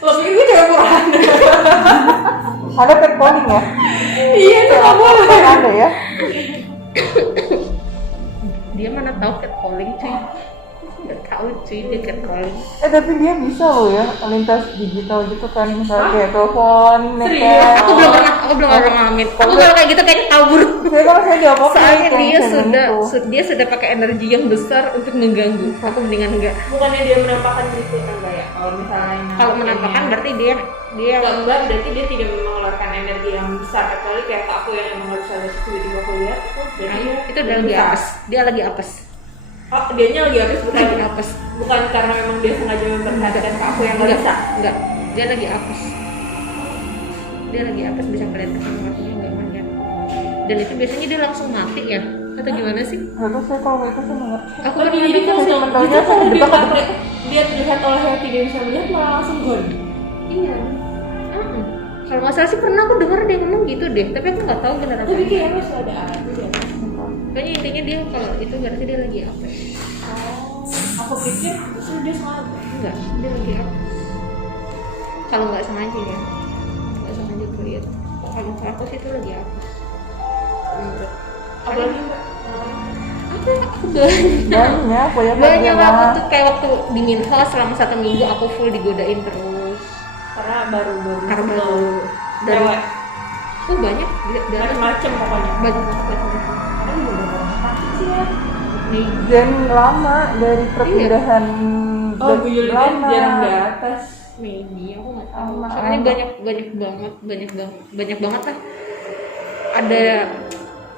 Lebih ini kayak murahan. Ada catcalling ya? Iya, itu nggak boleh. Ada ya? Dia mana tahu catcalling cuy. Nggak tahu cuy dia catcalling. Tapi dia bisa loh ya lintas digital gitu kan, misalnya kayak telepon, Serius? Aku belum pernah ngalamin. Aku kalau kayak gitu kayaknya kabur. Saya kan saya diapa Soalnya dia sudah pakai energi yang besar untuk mengganggu. Aku mendingan enggak. Bukannya dia menampakkan gitu enggak ya? Kalau misalnya Kalau menampakkan berarti dia enggak, berarti dia tidak mengeluarkan energi yang besar, kecuali kayak aku yang emang nggak bisa lihat tiba-tiba aku lihat itu berarti itu udah lagi besar. apes. Dia lagi apes. Oh, dianya lagi habis bukan Lagi apes. bukan karena memang dia sengaja memperhatikan ke aku yang nggak bisa. Enggak. Dia lagi apes. Dia lagi apes bisa kelihatan matanya enggak melihat. Dan itu biasanya dia langsung mati ya. Atau gimana sih? Nggak tahu saya kalau itu saya nggak. Aku Oh, kan jadi kalau Saya cuma taunya itu kalau di depan. dia terlihat oleh yang tidak bisa melihat malah langsung gone. iya. Kalau nggak salah sih pernah aku dengar dia ngomong gitu deh, tapi aku nggak tahu benar apa. Tapi kayaknya masih ada aja deh. Kayaknya intinya dia kalau itu berarti dia lagi apes. Aku pikir justru dia sengaja. Enggak, dia lagi apes. Kalau nggak sengaja ya, nggak sengaja aku lihat. Kalau aku sih itu lagi apes. Menurut Apalagi Mbak? aku banyak Banyak waktu tuh kayak waktu di Minho selama 1 minggu aku full digodain terus Karena baru karena baru dan cewek banyak macam-macam pokoknya. banyak banget Kan juga orang sakit sih ya. nih dan lama dari perpindahan. Oh, Bu Yuli kan lama. jarang di atas. maybe aku nggak tahu Lama. soalnya banyak banget lah ada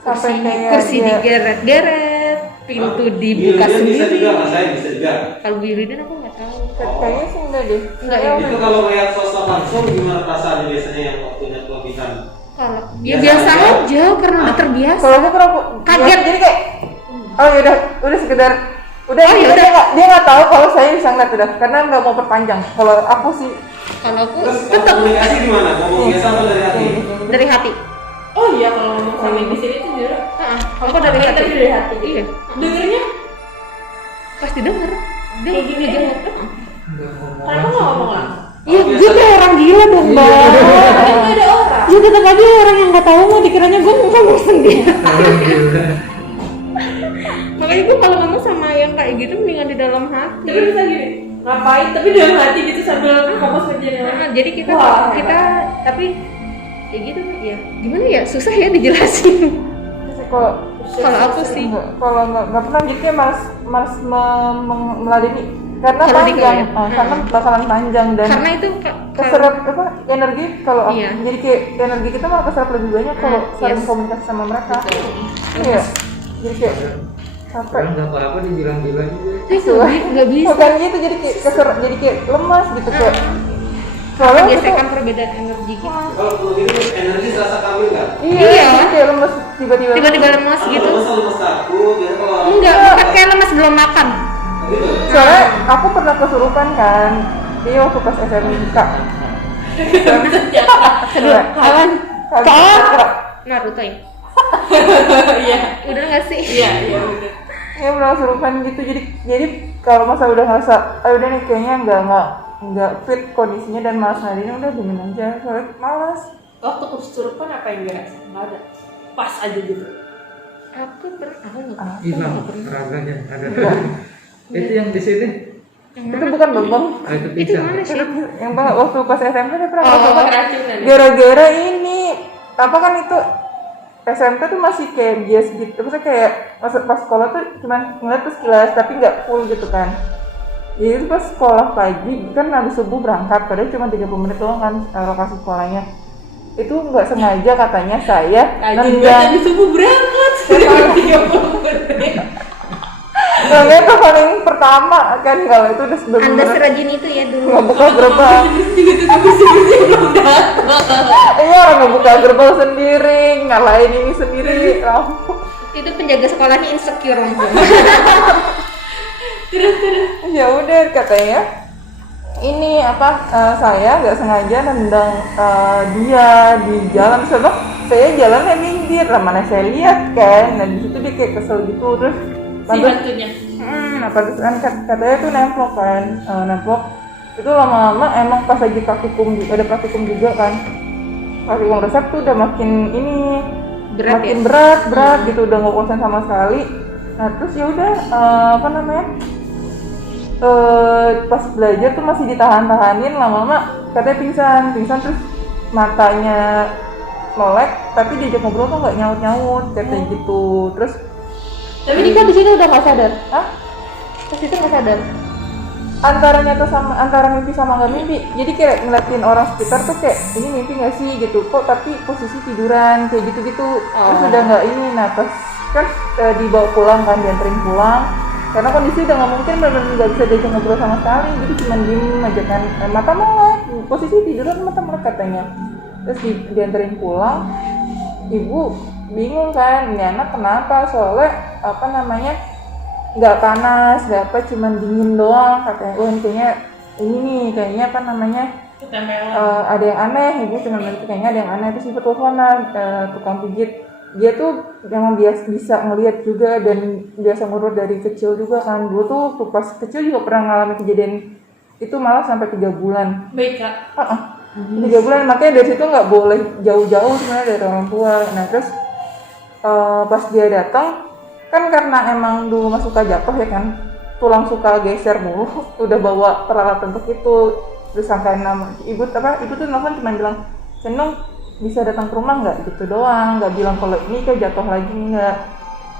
Sampai kayak kursi dia- digeret-geret pintu dibuka Bisa juga sendiri nggak saya bisa juga. kalau Bu Yulidin aku nggak tahu Kayaknya sih enggak deh. Enggak Saya ya? Itu kalau melihat sosok langsung gimana perasaannya biasanya yang waktunya kelebihan? kalau ya Biasa biasa aja. aja karena udah terbiasa Kalau aku pernah Kaget. jadi kayak oh ya udah sekedar udah Oh, yaudah. dia nggak tahu kalau saya bisa ngeliat udah karena nggak mau perpanjang. Kalau aku sih kalau aku Terus tetap komunikasi gimana? Ngomong biasa apa dari hati? dari hati. Oh iya, kalau ngomong sama di sini tuh jujur. Aku dari hati. Tapi dari hati. Iya. Dengernya Pasti denger. Dia Kayak gini ngejawab. kenapa nggak ngomong langsung? Iya, gue kayak orang gila dong, Mbak. Kan nggak ada orang. Ya tetap aja orang yang nggak tahu mah dikiranya gue ngomong sendiri. Makanya gue kalau ngomong sama yang kayak gitu mendingan di dalam hati. Tapi bisa gini, ngapain? Tapi dalam hati gitu sambil fokus kerja yang lain. Nah, jadi kita Wah, tapi ya gitu ya. Gimana ya? Susah ya dijelasin. Kalau aku sih kalau nggak pernah gitu ya mas meladeni karena Kalau di panjang kayak, karena bakalan panjang dan karena itu keserap apa energi kalau Iya. jadi kayak energi kita malah keserap lebih banyak kalau saling yes. komunikasi sama mereka. Betul. Iya. Jadi kayak capek. Orang nggak apa-apa dibilang-bilang juga. Nggak bisa. Bukan gitu jadi kayak keserap jadi kayak lemas gitu kayak. Soalnya kita Gesekan perbedaan energi gitu. Kalau begitu energi serasa kami nggak? iya jadi kayak lemas tiba-tiba. Tiba-tiba lemas gitu. Lemas kaku, jadi kalau Enggak, bukan kayak lemas belum makan. gitu. Soalnya aku pernah kesurupan kan. Dia waktu pas SMK. Aduh, kawan. Kawan. Naruto ya? Iya. Udah nggak sih? Iya, iya bener. Ya pernah kesurupan gitu jadi kalau masa udah ngerasa udah nih kayaknya nggak fit kondisinya dan malas nadinya udah diemin aja soalnya malas. Waktu kesurupan apa yang dirasa? Nggak ada. Pas aja gitu. Aku pernah. Hilang raganya ada. Itu yang di sini. Itu bukan bembang. Itu Itu pisang. mana sih? Yang banget waktu pas SMP dia pernah Oh, kesurupan keracunan. gara-gara ini apa kan itu SMP tuh masih kayak bias gitu, maksudnya kayak pas sekolah tuh cuman ngeliat terus sekilas tapi nggak full gitu kan. Jadi itu pas sekolah pagi kan habis subuh berangkat, padahal cuma 30 menit doang kan lokasi sekolahnya. Itu nggak sengaja katanya saya Anjing gue nendang. tadi subuh berangkat. 30 menit. Soalnya itu paling pertama kan kalau itu udah Anda bener-bener serajin itu ya dulu. ngebuka gerbang. Juga tuh bersih-bersih belum datang. Iya orang ngebuka gerbang sendiri, ngalahin ini sendiri. Lampu. Itu penjaga sekolahnya insecure langsung. Terus. Ya udah katanya ini apa saya nggak sengaja nendang dia di jalan sebab saya jalannya minggir lah mana saya lihat kan. Nah di situ dia kayak kesel gitu terus Si hantunya. apa terus kan katanya tuh nemplok kan, nemplok itu lama-lama emang pas lagi praktikum juga, ada praktikum juga kan, praktikum resep tuh udah makin ini Berat makin ya? berat gitu, udah nggak konsen sama sekali. Nah terus ya udah apa namanya, pas belajar tuh masih ditahan-tahanin, lama-lama katanya pingsan terus matanya melek, tapi diajak ngobrol tuh nggak nyaut katanya gitu. Terus Tapi Dika di sini udah nggak sadar. Hah? Terus itu nggak sadar. antara nyata sama antara mimpi sama nggak mimpi, jadi kayak ngeliatin orang sekitar tuh kayak ini mimpi nggak sih gitu, kok tapi posisi tiduran kayak gitu terus udah nggak ini. Nah pas kan dibawa pulang kan, dianterin pulang karena kondisi udah nggak mungkin, benar-benar nggak bisa diajak ngobrol sama sekali, jadi cuma diem aja kan, mata melek, posisi tiduran mata melek katanya. Terus dianterin pulang, ibu bingung kan, ini anak kenapa, soalnya apa namanya nggak panas, nggak apa, cuman dingin doang katanya. Oh kayaknya ini nih, kayaknya apa namanya ada yang aneh, ibu cuma bilang kayaknya ada yang aneh. Terus ibu teleponan tukang pijit, dia tuh memang bisa ngelihat juga dan biasa ngurut dari kecil juga kan. Dulu tuh waktu pas kecil juga pernah ngalamin kejadian itu, malah sampai 3 bulan. Baik kak. 3 bulan, makanya dari situ nggak boleh jauh-jauh sebenarnya dari orang tua. Nah terus pas dia datang kan, karena emang dulu mah suka jatuh ya kan, tulang suka geser mulu, udah bawa peralatan untuk itu. Terus sangkain nama ibu tuh nelfon cuma bilang, Cenung bisa datang ke rumah nggak, gitu doang, nggak bilang kalau ini kayak jatuh lagi, nggak.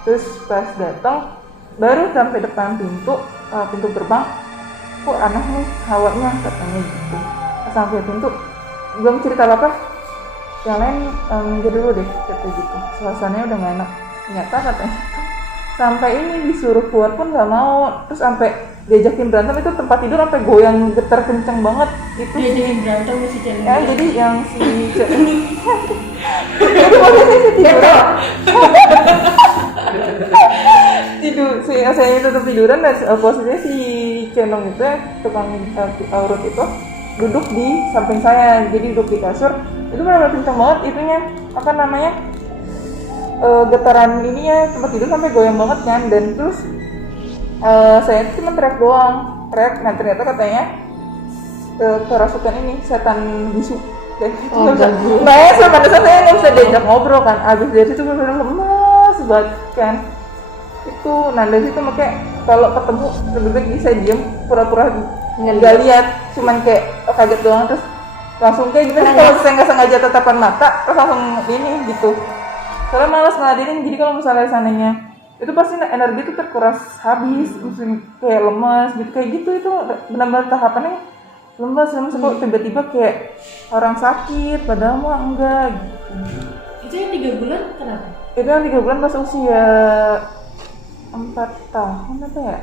Terus pas datang baru sampai depan pintu gerbang, kok aneh nih hawanya katanya gitu. Pas sampai pintu belum cerita apa, yang lain minggir dulu deh kata gitu, suasananya udah nggak enak. Ternyata katanya sampai ini disuruh keluar pun nggak mau, terus sampai diajakin berantem, itu tempat tidur sampai goyang getar kenceng banget itu. Diajakin berantem si Cenung. Ya jadi yang si jadi posisi si tiduran saya itu tetap tiduran, dan posisinya si Cenung itu tukang urut itu duduk di samping saya, jadi duduk di kasur. Itu benar-benar kenceng banget itunya, apa namanya, getaran ininya, tempat tidur sampai goyang banget kan. Dan terus saya cuma teriak doang, nah ternyata katanya kerasukan ini, setan bisu. Dan itu nggak bisa, pada saat saya nggak bisa diajak ngobrol kan. Abis dari situ benar-benar lemas banget kan itu. Nah dari situ makanya kalau ketemu lebih baik bisa diem, pura-pura nggak lihat, cuman kayak kaget doang, terus langsung kayak gimana sih kalau saya nggak sengaja tatapan mata terus langsung ini gitu. Soalnya malas ngeladenin, jadi kalau misalnya sananya itu pasti energi itu terkuras habis, maksudnya kayak lemas gitu, kayak gitu. Itu benar-benar tahapannya lemas kok tiba-tiba kayak orang sakit padahal mah enggak gitu. Itu yang 3 bulan kenapa? Itu yang 3 bulan pas usia 4 tahun apa ya?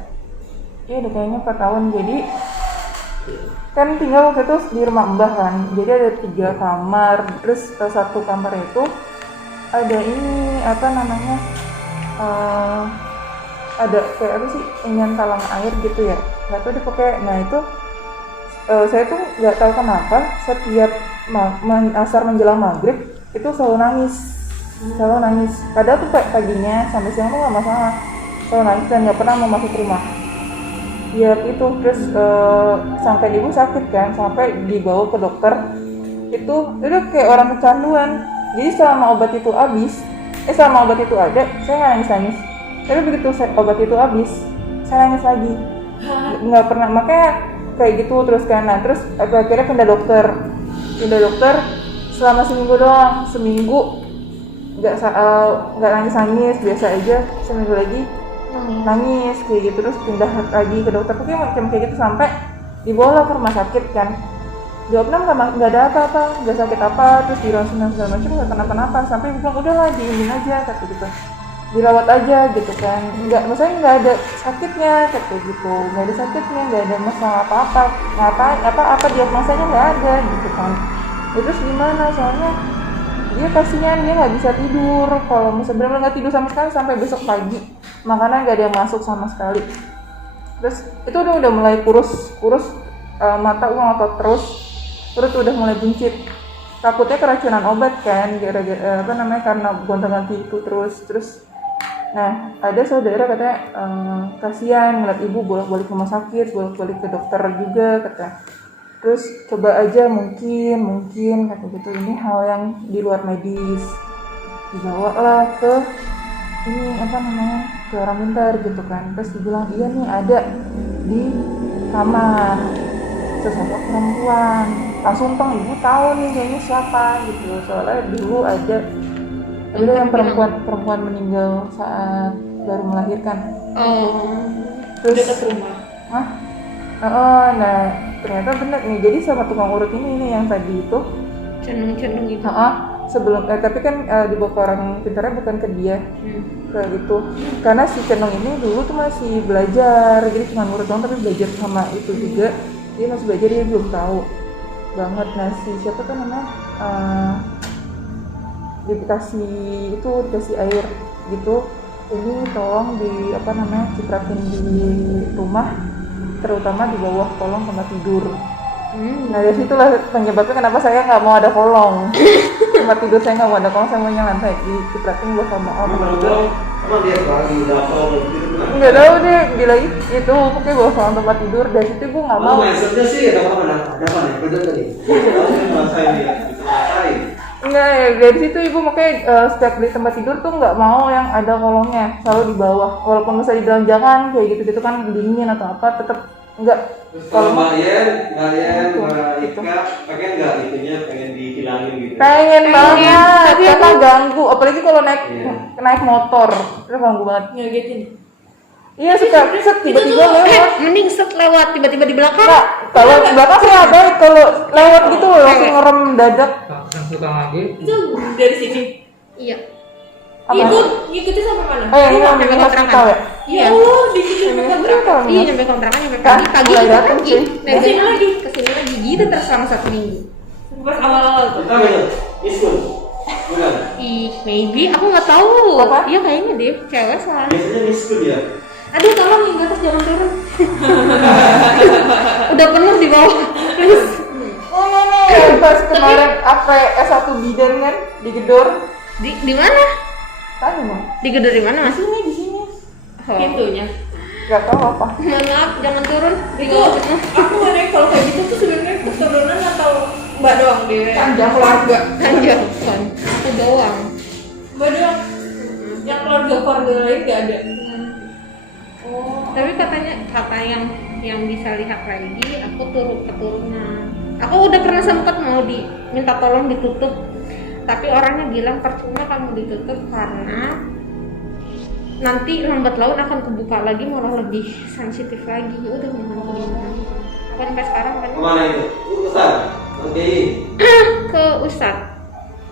Iya udah kayaknya 4 tahun. Jadi kan tinggal waktu itu di rumah mbah kan, jadi ada 3 kamar, terus satu kamar itu ada ini apa namanya, ada kayak apa sih, ingin talang air gitu ya, nggak tahu dipakai. Nah itu saya tuh nggak tahu kenapa setiap asar menjelang maghrib itu selalu nangis. Padahal tuh paginya sampai siang tuh nggak masalah, selalu nangis dan nggak pernah mau masuk rumah. Ya itu terus sampai ibu sakit kan, sampai dibawa ke dokter. Itu udah kayak orang kecanduan. Jadi selama obat itu ada, saya nggak nangis. Tapi begitu obat itu habis, saya nangis lagi. Nggak pernah, makanya kayak gitu terus kan. Nah terus akhirnya pindah dokter selama seminggu doang. Seminggu nggak nangis biasa aja, seminggu lagi nangis kayak gitu. Terus pindah lagi ke dokter, pokoknya macam kayak gitu sampai dibawa ke rumah sakit kan. Jawabnya nggak ada apa-apa, nggak sakit apa, terus dirawat segala macam nggak kenapa-napa. Sampai bilang udahlah diimin aja kata gitu, dirawat aja gitu kan, maksudnya nggak ada sakitnya kata gitu, nggak ada sakitnya, nggak ada masalah apa diagnosanya nggak ada gitu kan. Terus gimana, soalnya dia kasihan, dia nggak bisa tidur. Kalau misalnya benar-benar nggak tidur sama sekali sampai besok pagi, makanan nggak ada yang masuk sama sekali. Terus itu udah mulai kurus mata ngotot terus udah mulai buncit. Takutnya keracunan obat kan, gara-gara karena gonta-ganti itu terus Nah, ada saudara katanya kasihan ngeliat ibu bolak-balik rumah sakit, bolak-balik ke dokter juga katanya. Terus coba aja mungkin kata gitu, ini hal yang di luar medis. Dibawa lah ke ini apa namanya, ke orang pintar gitu kan. Terus dibilang iya nih ada di kamar sesosok perempuan. Langsung ibu tahu nih kayaknya siapa gitu. Soalnya dulu ada yang perempuan meninggal saat baru melahirkan. Terus Dekat rumah. Hah? Nah ternyata benar nih. Jadi sama tukang urut ini yang tadi itu. Cenung-cenung gitu. Sebelum tapi kan dibawa ke orang pintarnya bukan ke dia. Kayak gitu. Karena si Cenung ini dulu tuh masih belajar. Jadi cuma urut doang tapi belajar sama itu juga. Dia masih belajar, dia belum tahu banget. Nah si siapa tuh namanya? dikasih air gitu, ini tolong di apa namanya cipratin di rumah, terutama di bawah kolong tempat tidur. Nah dari situlah penyebabnya kenapa saya nggak mau ada kolong. Tempat tidur saya nggak mau ada kolong, saya maunya lantai dicipratin bawah tempat tidur. Emang dia lagi dapur gitu kan? Nggak tahu deh, bilang itu pokoknya bawah kolong tempat tidur. Dari situ ibu nggak mau. Mindsetnya sih ada apa nih? Betul tadi. Tahu kan bahasa ini ya, bisa ngapain? Enggak ya, dari situ ibu makanya setiap di tempat tidur tuh nggak mau yang ada kolongnya, selalu di bawah. Walaupun misalnya dibilang jangan kayak gitu kan dingin atau apa, tetap enggak. Terus kalau Mbak Ika pengen nggak itunya pengen dihilangin gitu? Pengen banget, tapi karena ganggu, apalagi kalau naik motor, itu ganggu banget. Ngagetin. Iya suka tiba-tiba lewat. Mending set lewat tiba-tiba di belakang. Nah, kalau di belakang sih ada, kalau lewat gitu langsung ngerem dadak. Yang suka ngage. Itu dari sini. Iya. Ngikutin sampai mana? Ini sampai yang kontrakan. hospital ya? Ya Allah, di sini sampai kontrakan. Iya nyampe kontrakan nyampe Kan, pagi mulai itu datang pagi. sih. Kesini lagi. Kesini lagi gitu terus selama 1 minggu. Pas awal-awal tuh. Kita betul, iskun, bukan? Ih, maybe aku nggak tahu. Apa? Iya kayaknya deh, cewek soalnya. Biasanya iskun ya. Aduh tolong yang atas jangan turun. Udah penuh di bawah. Please. Ini pas kemarin apa S1 bidan kan digedor. Di mana? Tanya mau. Digedor di mana mas? Di sini. Oh. Pintunya. Gak tahu apa. Mohon maaf, jangan turun. Itu aku ada kalau kayak gitu tuh sebenarnya keturunan atau mbak doang deh? Panjang keluarga. Panjang kan. Aku doang. Mbak doang. Yang keluarga lain nggak ada. Oh. Tapi katanya kata yang bisa lihat lagi, aku keturunan. Aku udah pernah sempat mau minta tolong ditutup, tapi orangnya bilang percuma kamu ditutup karena nanti lambat laun akan kebuka lagi malah lebih sensitif lagi. Ya udah mau gimana? Kan sampai sekarang kan Kemana itu? Ustaz? Oke. ke Ustadz.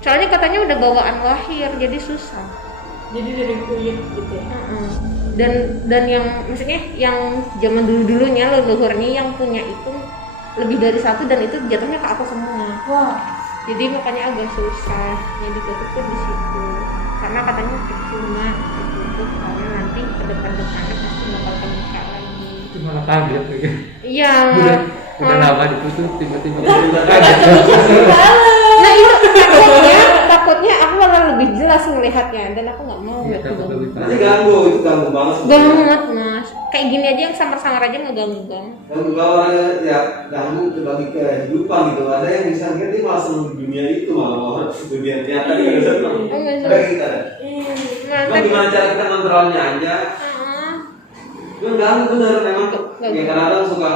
Soalnya katanya udah bawaan lahir jadi susah. Jadi dari kulit gitu ya. Dan yang maksudnya yang zaman dulunya leluhurnya yang punya itu lebih dari 1 dan itu jatuhnya ke aku semua. Wah. Jadi makanya agak susah yang ditutupin di situ karena katanya percuma ditutup karena nanti ke depannya pasti bakal kebuka lagi. Itu malah kaget gitu. Iya. Udah lama ditutup tiba-tiba. Nah itu takutnya aku malah lebih jelas melihatnya dan aku nggak mau Iya, ya takut lebih Nanti ganggu, itu ganggu banget. banget mas. Kayak gini aja yang samar-samar aja ngeganggu bang. Ganggu kalau ya ganggu bagi kehidupan gitu. Ada yang bisa dia malah seneng di dunia itu malah dunia nyata dia nggak seneng. Ada kita. Nah, Cuma gimana cara kita kontrolnya aja. Cuma ganggu bener memang. Ya kadang-kadang suka.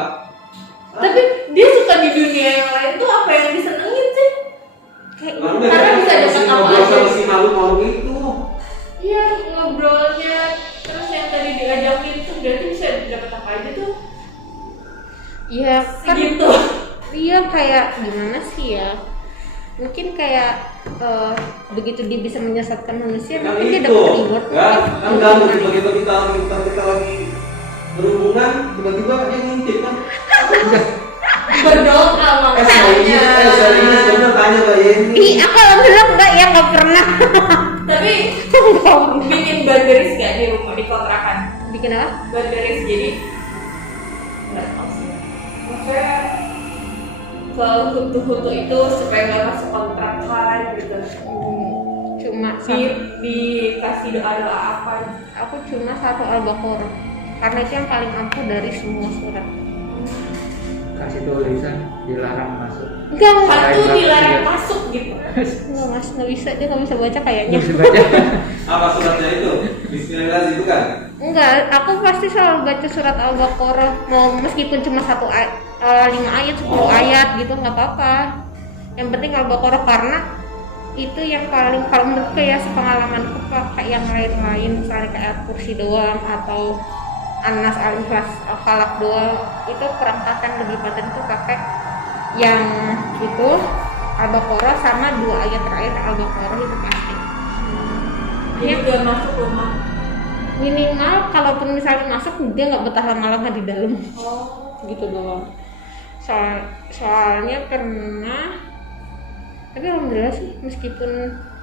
Tapi dia suka di dunia yang lain tuh apa yang disenengin sih? kayak Karena bisa dapat apa ngobrol aja. sama si malu-malu itu. Iya, ngobrolnya terus yang tadi diajakin tuh berarti bisa dapat apa aja tuh? iya kan Gitu. iya kayak gimana sih ya, mungkin kayak begitu dia bisa menyesatkan manusia Kan mungkin dia itu. dapat reward Kan ganggu tiba-tiba kita lagi berhubungan tiba-tiba dia ngintip kan. Berdoa makanya. Serius bener tanya Mbak Yeni. ih aku alhamdulillah enggak ya nggak pernah. Tapi bikin banderis gak di rumah di kontrakan? Bikin apa? Banderis jadi nggak tahu sih. Maksudnya ke hutu-hutu itu supaya nggak masuk kontrakan gitu. Cuma Dikasih doa-doa apa? aku cuma 1 Al-Baqarah karena itu yang paling ampuh dari semua surat. Kasih tulisan dilarang masuk. Enggak, Satu dilarang masuk gitu. enggak mas, nggak bisa, dia nggak bisa baca kayaknya. Bisa baca. Apa suratnya itu? Bismillah itu kan? Enggak, aku pasti selalu baca surat Al-Baqarah, mau meskipun cuma 5 ayat, 10 ayat gitu nggak apa-apa. Yang penting Al-Baqarah karena itu yang paling kalau menurutku ya sepengalamanku pakai yang lain-lain misalnya kayak kursi doang atau Anas Al-Ikhlas Al-Falaq doang itu perangkatan lebih paten itu pakai yang itu Al-Baqarah sama 2 ayat terakhir Al-Baqarah itu pasti. Jadi udah masuk rumah. Minimal kalaupun misalnya masuk dia nggak betah lama-lama di dalam gitu doang. Soalnya pernah, tapi alhamdulillah sih meskipun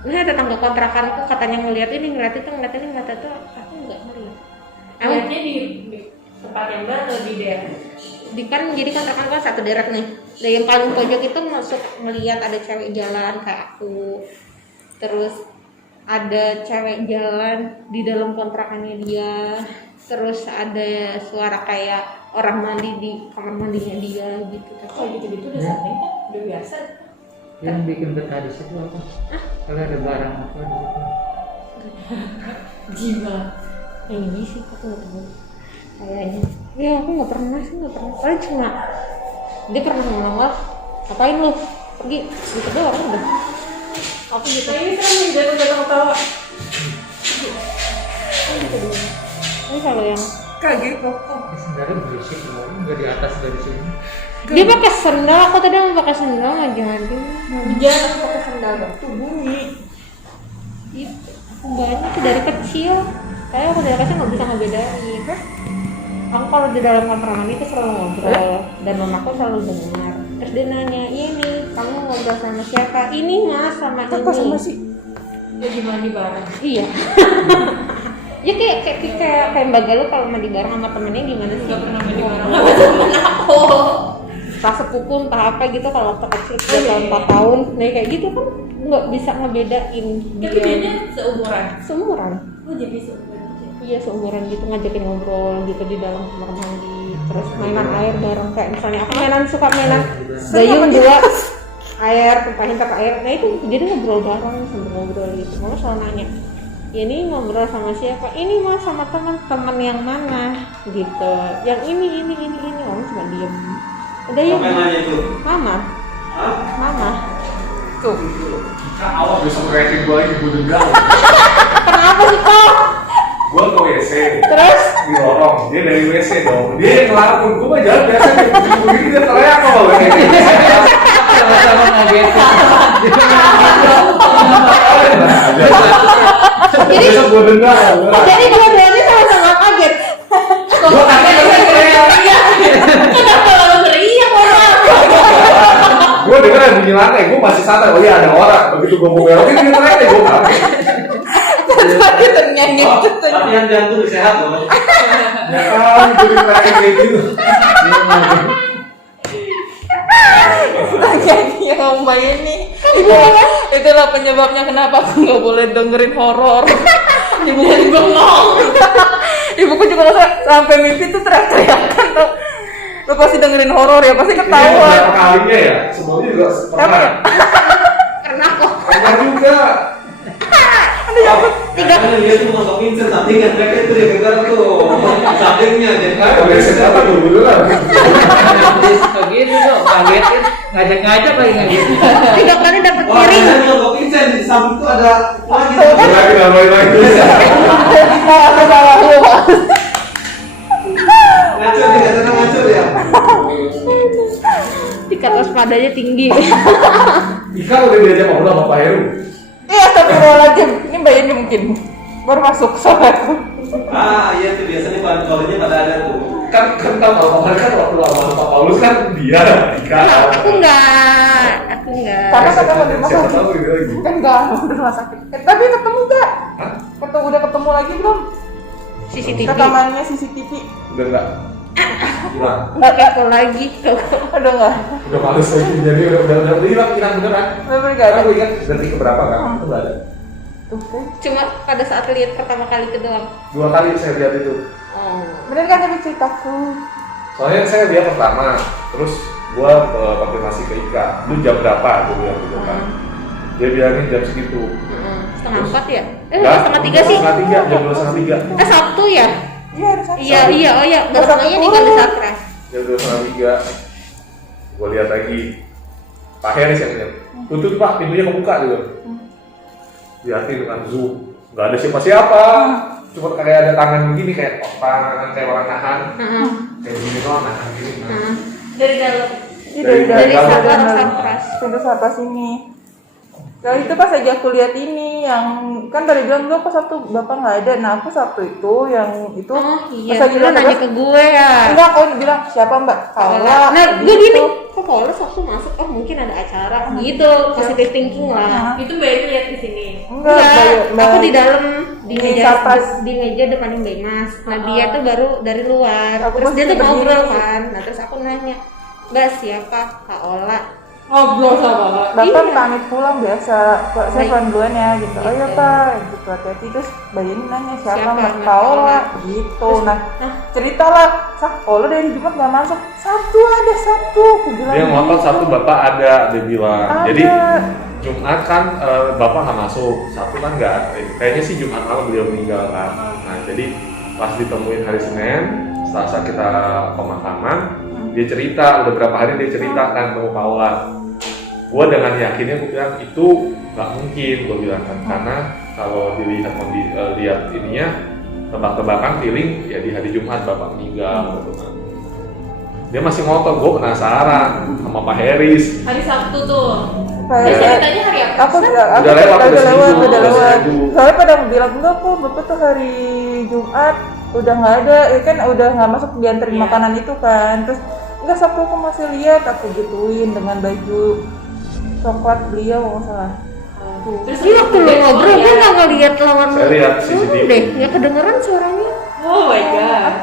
ini ada tangga kontrakanku katanya ngeliat itu aku nggak ngeliat. Awalnya di tempat yang baru atau di daerah? Kan jadi kontrakan kan satu deret nih. Dan yang paling pojok itu masuk ngeliat ada cewek jalan kayak aku. Terus ada cewek jalan di dalam kontrakannya dia. Terus ada suara kayak orang mandi di kamar mandinya dia gitu. Oh gitu-gitu udah sering kan? Udah biasa. Yang bikin betah di situ apa? Kalau ada barang apa di situ? Jiwa. Yang ini sih aku nggak tahu. Kayaknya. Ya aku nggak pernah. Paling cuma dia pernah ngomong, "Wah, ngapain lu? Pergi." Gitu doang udah. Aku gitu. Nah ini kan yang jatuh tawa. Gitu doang. Ini kalau yang Kaget kok. Ini sebenarnya berisik loh, nggak di atas dari sini. dia pakai sendal, aku tadi mau pakai sendal nggak jadi. Jangan pakai sandal dong. Tuh bunyi. Itu aku banyak sih dari kecil. Kayak aku dari kecil nggak bisa ngebedain. Aku kalau di dalam kamar mandi itu selalu ngobrol dan mamaku selalu dengar. Terus dia nanya, "Ini kamu ngobrol sama siapa?" "Ini mas sama ini." Apa sama sih? Ya gimana di bareng? Iya. Ya kayak Mbak Galuh kalau mandi bareng sama temennya gimana sih? Gak pernah mandi bareng sama temen aku. Entah sepupu entah apa gitu kalau waktu kecil 3 tahun 4 tahun, nah kayak gitu kan nggak bisa ngebedain. Tapi dia seumuran. Seumuran. Oh jadi seumuran aja. Iya seumuran gitu, ngajakin ngobrol gitu di dalam kamar mandi. Terus mainan air bareng kayak misalnya aku suka mainan gayung 2 air, tumpahin ke air. Nah itu jadi ngobrol bareng sambil ngobrol gitu. Mama selalu nanya, "Ya ini ngobrol sama siapa?" "Ini mas sama teman yang mana?" Gitu. "Yang ini." Mama cuma diem. Udah ya. Apa yang nanya itu? Mama. Tuh. Kak, awas besok rating gue lagi gue dendam. Kenapa sih kok? Gue ke WC. Terus? Di lorong, dia dari WC dong. Dia yang ngelakuin, gue mah jalan biasa kayak begini dia teriak kok. Sama-sama ngagetin. Besok gue dendam. Jadi dua-duanya sama-sama kaget. Gue kaget karena teriak. Kenapa lalu teriak orang? Gue denger yang bunyi lantai, gue masih sadar, oh iya ada orang. Begitu gue mau belokin, dia teriak, gue kaget. Tadi ternyanyi gitu. Tapi yang jantung sehat loh. Ya kan, gue teriak kayak gitu. Ternyanyi sama Mbak ini. Itulah penyebabnya kenapa aku nggak boleh dengerin horor. Ibuku juga ngomong. Ibuku juga sampai mimpi tuh teriak-teriakan tuh. Lo pasti dengerin horor ya, pasti Ini ketawa. beberapa kalinya ya, sebelumnya juga pernah. Pernah kok. Pernah juga. Karena dia tuh masuk Vincent, sampingnya mereka itu dia kejar tuh sampingnya jadi Nah, biasanya apa dulu lah. Begitu tuh, ngagetin, ngajak-ngajak lagi ngagetin. 3 kali dapat wah piring. karena masuk Vincent di samping itu ada lagi Lagi lagi. Aku salah lu. ngaco dia kata ngaco ya. Tingkat waspadanya tinggi. Ika udah diajak ngobrol sama Pak Heru. Iya, astagfirullahaladzim. Ini Mbak Yeni mungkin baru masuk soalnya. Iya tuh biasanya paling pada ada tuh. Kan kalau kemarin kan waktu lama Pak Paulus kan dia Ika. Aku enggak. Karena kata mau di rumah Siapa sakit. tahu gitu lagi. Kan enggak, udah rumah sakit. Tapi ketemu enggak? Hah? Udah ketemu lagi belum? CCTV. Rekamannya CCTV. Udah enggak? Hilang. Enggak kepo lagi. Udah enggak? Udah males lagi jadi udah hilang beneran. Bener enggak ada? Aku ingat detik keberapa kan? Itu enggak ada. Tuh kan. Cuma pada saat lihat pertama kali itu doang. 2 kali saya lihat itu. Oh. Bener kan tapi ceritaku. Soalnya saya lihat pertama, terus gua konfirmasi ke Ika, lu jam berapa? Gua bilang gitu kan. Dia bilangin jam segitu. Setengah 4 ya? Enggak, Setengah 3 sih. Setengah 3, jam 2:30. Sabtu ya? Iya ada satu. Iya, oh iya, baru Sabtu nanya nih turun. kalau Satras. Jam 2:30. Gua lihat lagi Pak Heris yang lihat. Tutup Pak, pintunya kebuka juga. Lihatin dengan zoom, nggak ada siapa-siapa. Cuma kayak ada tangan begini kayak tangan kayak orang nahan. Kayak gini doang nahan gini. Dari dalam. Iya Dari dalam Satras. pintu Satras ini. Kalau itu pas aja aku lihat ini yang kan tadi bilang gue pas Sabtu bapak nggak ada, nah aku Sabtu itu yang itu Oh iya, pas lagi lu nanya ke gue ya. enggak kau bilang siapa Mbak Kaula. Nah, gue gitu. gini, kok Paula Sabtu masuk? Oh mungkin ada acara gitu, positive thinking lah. Itu Mbak lihat di sini. Enggak, Aku di dalam di Di meja Satras. di meja depanin Mbak Mas. Nah dia tuh baru dari luar. Aku Terus dia tuh masih ngobrol berdiri. kan. Nah terus aku nanya, Mbak siapa? Kak Ola. Ngobrol sama Bapak. Bapak Iya. pamit pulang biasa, Pak, saya Baik. pulang duluan ya gitu. Oh iya Gitu. Pak, gitu hati-hati terus Mbak Yeni nanya siapa Siapa Mbak Mbak Kaula Kaula? gitu. Nah ceritalah, Kaula dari Jumat nggak masuk, Sabtu ada Sabtu, aku bilang. Dia ngotot gitu. Sabtu Bapak ada, dia bilang. Ada. Jadi Jumat kan Bapak nggak masuk, Sabtu kan nggak ada. Kayaknya sih Jumat malam beliau meninggal kan. Nah jadi pas ditemuin hari Senin, Selasa kita pemakaman, dia cerita, udah berapa hari dia cerita kan ke Paula. Gue dengan yakinnya gue bilang itu nggak mungkin, gue bilang kan karena kalau dilihat lihat ininya tebak-tebakan feeling ya di hari Jumat Bapak meninggal gitu kan. Dia masih ngotot, gue penasaran sama Pak Heris. Hari Sabtu tuh. Kayak- Dia ceritanya hari apa? aku bilang aku Udah lewat, udah seminggu, udah udah lewat. seminggu. Soalnya pada bilang enggak kok bapak tuh hari Jumat udah nggak ada, ya kan udah nggak masuk dianterin Iya. makanan itu kan. Terus enggak Sabtu aku masih lihat, aku gituin dengan baju coklat beliau kalau nggak salah. Terus Ini waktu lu ngobrol, gue nggak ngeliat lawan Saya lihat lu CCTV. deh, nggak kedengeran suaranya. Oh my god.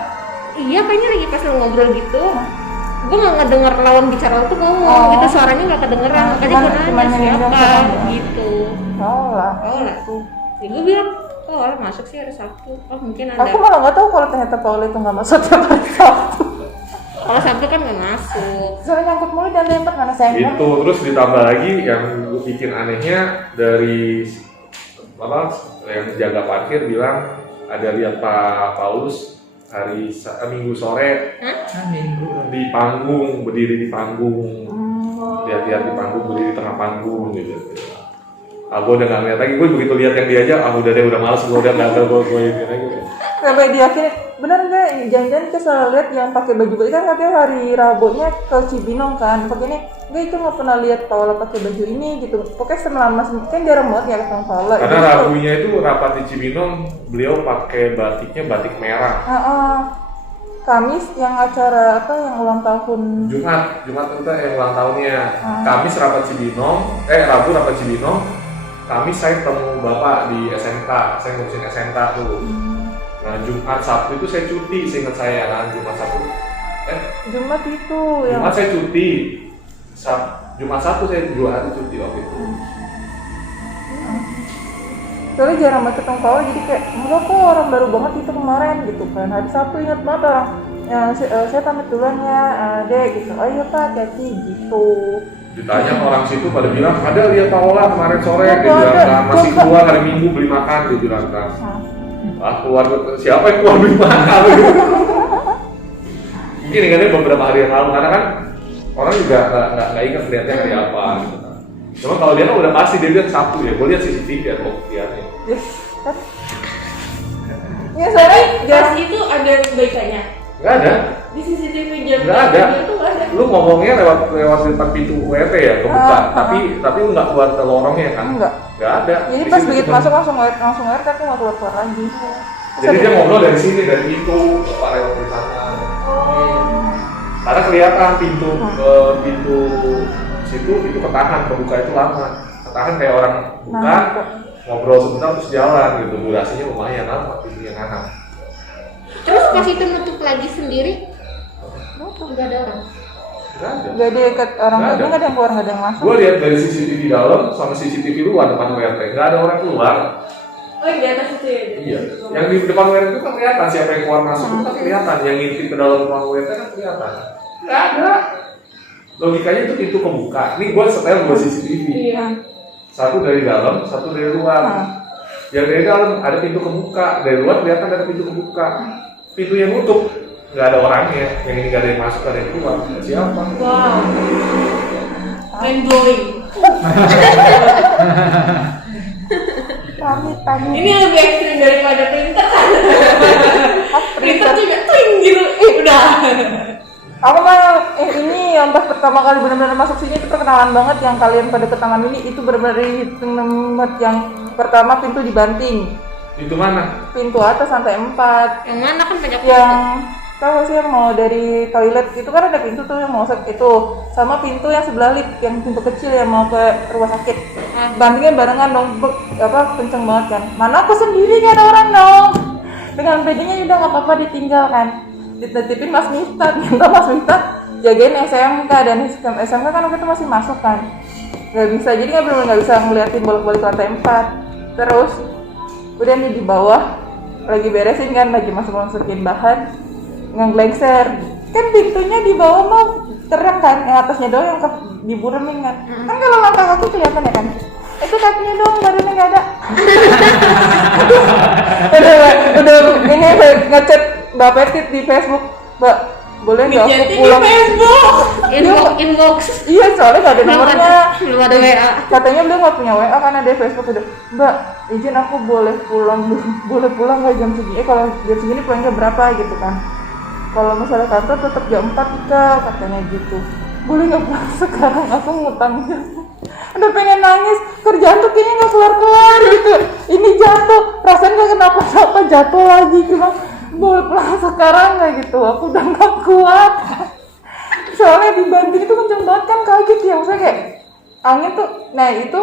Iya, kayaknya lagi pas lu ngobrol gitu. Gue nggak ngedenger lawan bicara lu tuh ngomong Oh. gitu, suaranya nggak kedengeran. Makanya gue cuman nanya nyanyi siapa doang. gitu. Oh lah. Paula. Ya, gue bilang, oh Paula masuk sih hari Sabtu. Oh mungkin ada. Aku malah nggak tahu kalau ternyata Paula itu nggak masuk tiap hari Sabtu. Kalau Sabtu kan nggak masuk. Soalnya nyangkut mulu dan lempar mana saya Itu terus ditambah lagi yang gue bikin anehnya dari apa yang jaga parkir bilang ada lihat Pak Paulus hari Minggu sore Minggu. di panggung, berdiri di panggung, lihat-lihat di panggung, berdiri di tengah panggung gitu. Gue udah nggak lihat lagi, gue begitu lihat yang dia aja, udah deh udah males, gue udah nggak ada gue ini lagi. sampai di akhirnya bener nggak jangan-jangan kita selalu lihat yang pakai baju kan katanya hari Rabunya ke Cibinong kan pakai ini nggak itu nggak pernah lihat Paula pakai baju ini gitu pokoknya selama kan jarang banget ya ketemu Paula Karena gitu. Rabunya itu rapat di Cibinong, beliau pakai batiknya batik merah. Kamis yang acara apa yang ulang tahun Jumat itu yang ulang tahunnya. Kamis rapat Cibinong, Rabu rapat Cibinong. Kamis saya ketemu Bapak di SMK, saya ngurusin SMK tuh. Nah Jumat Sabtu itu saya cuti, seingat saya kan Jumat Sabtu. Jumat itu yang Jumat saya cuti. Jumat Sabtu saya 2 hari cuti waktu itu. soalnya jarang banget ketemu Paula jadi kayak enggak kok orang baru banget itu kemarin gitu kan hari Sabtu ingat banget orang ya, saya pamit duluan ya dek gitu oh iya Pak hati-hati gitu. Ditanya orang situ pada bilang ada lihat Paula kemarin sore, Nggak dia bilang ada. "Nah, masih Nggak. keluar hari Minggu beli makan," dia bilang kan. Keluar siapa yang keluar beli makan? Mungkin ingatnya beberapa hari yang lalu karena kan orang juga nggak ingat lihatnya hari apa gitu kan. Cuma kalau dia kan udah pasti dia lihat Sabtu ya, gue lihat CCTV ya kok lihatnya. Ya soalnya Pas jarang itu ada baikannya. Nggak ada. Di CCTV jam Nggak ada. itu nggak ada. Lu ngomongnya lewat depan pintu WT ya kebuka, tapi lu nggak keluar ke lorongnya kan? Enggak. Nggak ada. Jadi Di pas situ begitu cuma- masuk langsung air tapi nggak keluar lagi. Jadi dia ngobrol dari sini, dari pintu, Bapak lewat di sana. Karena kelihatan pintu pintu situ itu ketahan, kebuka itu lama. Ketahan kayak orang buka, ngobrol sebentar terus jalan gitu. Durasinya lumayan lama pintu yang kanan. Terus pas itu nutup lagi sendiri, nggak ada orang. Nggak ada. Gak ada ikat orang Nggak lagi, ada. nggak ada yang keluar, nggak ada yang masuk. Gue lihat dari CCTV dalam sama CCTV luar depan WRT, nggak ada orang keluar. Oh di atas itu ya? Iya. Yang di depan WRT itu kan kelihatan siapa yang keluar masuk itu kan kelihatan, yang ngintip ke dalam ruang WRT kan kelihatan. Nggak ada. Logikanya itu pintu kebuka. Ini gue setel 2 CCTV. Iya. Satu dari dalam, satu dari luar. Yang dari dalam ada pintu kebuka, dari luar kelihatan ada pintu kebuka. Pintu yang nutup nggak ada orangnya, yang ini nggak ada yang masuk, nggak ada yang keluar. Siapa? Wow. Mind blowing. Pamit. Ini lebih ekstrim daripada printer kan? Printer juga twing gitu. Udah. Aku mah ini yang pas pertama kali benar-benar masuk sini itu perkenalan banget yang kalian pada ke Taman Mini itu benar-benar tempat yang pertama pintu dibanting. Itu mana? Pintu atas lantai 4. Yang mana kan banyak Yang tahu gak sih yang mau dari toilet itu kan ada pintu tuh yang mau itu sama pintu yang sebelah lift yang pintu kecil yang mau ke rumah sakit. Bantingnya barengan dong, kenceng banget kan. Mana aku sendiri kan orang dong. Dengan pedenya udah nggak apa-apa ditinggal kan. Dititipin Mas Miftah, minta Mas Miftah jagain SMK dan SMK kan waktu itu masih masuk kan. Nggak bisa, jadi nggak bisa ngeliatin bolak-balik lantai 4. Terus udah nih di bawah lagi beresin kan, lagi masukin bahan ngelengser kan pintunya di bawah mau terang kan, yang atasnya doang yang diburemin kan. Kan kalau langkah kaki kelihatan ya kan, itu kakinya doang, badannya nggak ada. udah ini ngechat Mbak Petit di Facebook, Mbak boleh nggak aku Jadi di pulang? Facebook. inbox. Iya soalnya nggak ada nomornya. Belum ada WA. Katanya beliau nggak punya WA kan ada Facebook udah. Mbak izin aku boleh pulang nggak jam segini? Kalau jam segini pulangnya berapa gitu kan? Kalau misalnya kantor tetap jam 4 kita katanya gitu. Boleh nggak pulang sekarang? Aku ngutangnya. Udah pengen nangis, kerjaan tuh kayaknya nggak keluar gitu. Ini jatuh, perasaan nggak kenapa-napa jatuh lagi gitu. Boleh pulang sekarang nggak gitu? Aku udah nggak kuat. Soalnya dibanting itu kenceng banget kan, kaget ya. Maksudnya kayak angin tuh, nah itu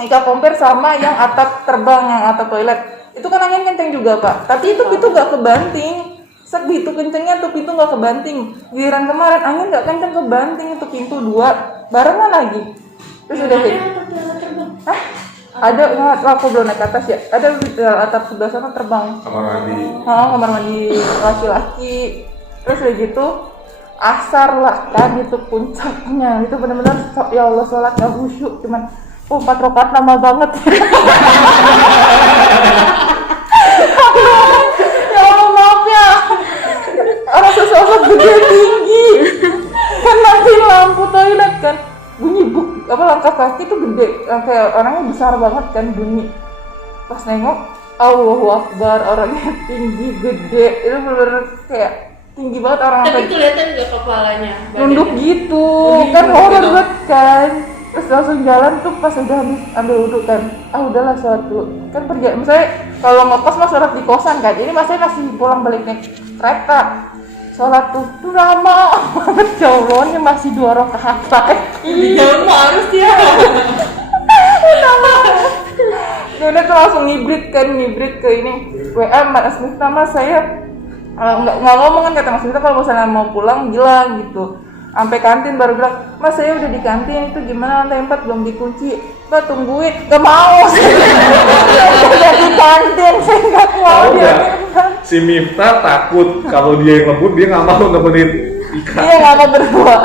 jika compare sama yang atap terbang, yang atap toilet, itu kan angin kenceng juga pak. Tapi itu nggak kebanting. Segitu kencengnya tuh pintu nggak kebanting. Giliran kemarin angin nggak kenceng kebanting itu pintu 2 barengan lagi. Terus udah kayak, hah? Ada nggak? Aku belum naik ke atas ya. Ada di atap sebelah sana terbang. Kamar mandi. Kamar mandi laki-laki. Terus udah gitu asar lah kan itu puncaknya. Itu benar-benar ya Allah sholat nggak khusyuk, cuman 4 rakaat lama banget. Ya Allah maaf ya. Orang sosok gede tinggi. Kan nanti lampu toilet kan bunyi langkah kaki itu gede, kayak orangnya besar banget kan bunyi. Pas nengok, Allahu Akbar, orangnya tinggi gede, itu bener-bener kayak tinggi banget orang. Tapi kelihatan nggak kepalanya? Nunduk gitu, kan nunduk horor gitu. banget kan. Terus langsung jalan tuh pas udah habis ambil wudhu kan, udahlah sholat dulu. Kan misalnya kalau ngekos mah sholat di kosan kan, ini masih pulang balik naik kereta. Sholat tuh lama banget ya Allah, ini masih 2 rakaat lagi. Jangan harus ya. Udah tuh langsung ngibrit ke ini WA Mas Miftah, Mas saya nggak ngomong kan, kata Mas Miftah kalau misalnya mau pulang bilang gitu. Sampai kantin baru bilang, Mas saya udah di kantin, itu gimana lantai 4 belum dikunci. Mbak tungguin, gak mau. Udah di kantin, saya nggak mau dia. Si Miftah takut kalau dia yang lembut, dia nggak mau nemenin Ika. Dia nggak mau berdua.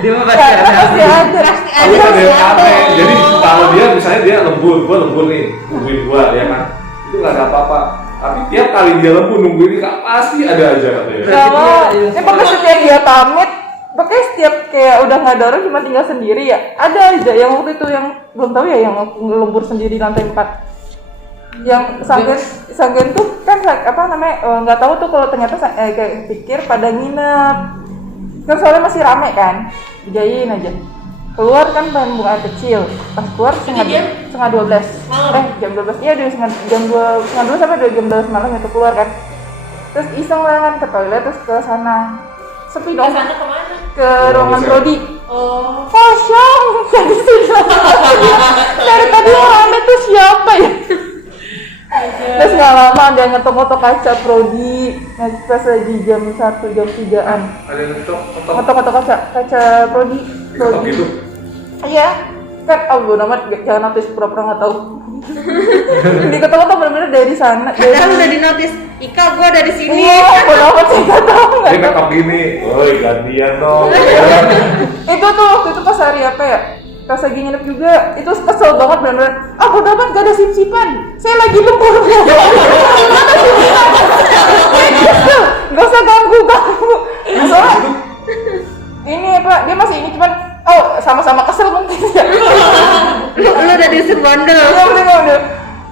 Dia mah pasti Karena ada. pasti ada. Tapi ada yang aneh. Jadi kalau dia misalnya dia lembur, gua lembur nih, nungguin gua ya kan, itu nggak ada apa-apa. Tapi tiap kali dia lembur nungguin Ika pasti ada aja katanya. Gak mau. Ini pokoknya setiap dia pamit, pokoknya setiap kayak udah nggak ada orang cuma tinggal sendiri ya. Ada aja yang waktu itu yang belum tahu ya yang lembur sendiri lantai 4. Yang sanggen tuh kan apa namanya nggak tahu tuh kalau ternyata kayak pikir pada nginep. Kan soalnya masih rame kan, dijayin aja. Keluar kan bahan bunga kecil, pas keluar setengah 12. Jam 12, iya dari jam 2 sampai jam 12 malam itu keluar kan. Terus iseng lah kan ke toilet, terus ke sana. Sepi dong. Ke sana kemana? Ke ruangan prodi. Oh. Kosong. Dari tadi orang itu siapa ya? Terus nggak lama sama ada yang ngetok-ngetok kaca prodi pas lagi jam 1 jam 3-an. Ada yang ngetok Ngetok-ngetok kaca prodi. ngetok gitu. Iya, kan bodo amat, jangan notice pura-pura nggak tahu. Diketok-ketok bener-bener dari sana. Padahal udah dinotis, Ika gua dari sini. Iya, bodo amat sih nggak tahu. Dia ngetok gini, woi gantian dong. Itu tuh waktu itu pas hari apa ya? Pas lagi nginep juga, itu kesel banget bener-bener. Bodo amat gak ada sip-sipan. Saya lagi lembur. Gak usah ganggu. Soalnya ini apa? Dia masih ini cuman sama-sama kesel mungkin ya. Lu udah disebut bandel. Iya udah.